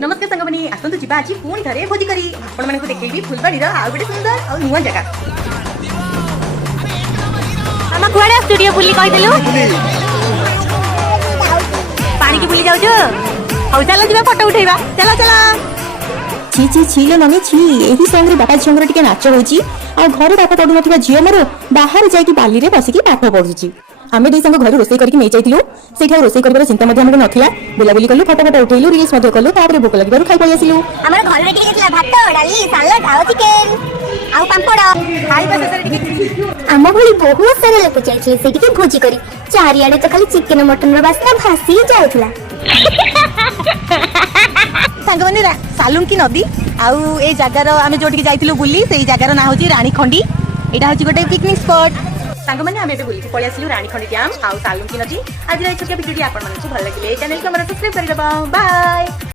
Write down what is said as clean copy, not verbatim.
नमस्कार संगमनी आसतु जीवा आज पुणी थे भोजी करी आपण मानक देखैबी फुलबाड़ी आउ गोटे सुंदर और नुआ जगह आमा कुआडे स्टूडियो बुली कहिदेलु पानी की बुली जाउजो हौ चलो जीवा फोटो उठेबा चलो चलो छि छि छिलो नमी छि एही संगे बापा झंगर टिके नाच होची आ घर पाठ पढु नथिबा झियो मोर बाहर जाईकी बाली रे बसिकी पाठ पढुची आमे दुई संग घर रोसई करके नै जाइतिलु सेठा रोसई करबार चिंता मध्ये हमको नथिला बुलाबुली कलु फोटो फोटो उठेलु रील्स मध्ये कलु तापर भूख लागिबारु खाइ पळि आसिलु हमर घर रे टिके भात डाली सालाड आउ चिकन आउ पांपड़ खाइबा शेषरे टिके आम भली बहुत सारा लोक जाइछे सेटिके भोजी करी चारियाडे तो खाली चिकन मटन रो बास्ना भासी जाउथला संगमनी सालुंकी नदी आउ ए जगार आमे जोटिके जाइतिलु बुली सेई जगार ना होची रानीखंडी एटा होची गोटे पिकनिक स्पॉट सांगमने आमे एबे बुली पळि आसिलु रानीखंडी डैम आउ सालुंकी नदी आज रे छोटिया वीडियो आपण मानकु भल लागिले चैनल को हमर सब्सक्राइब करि दबा बाय।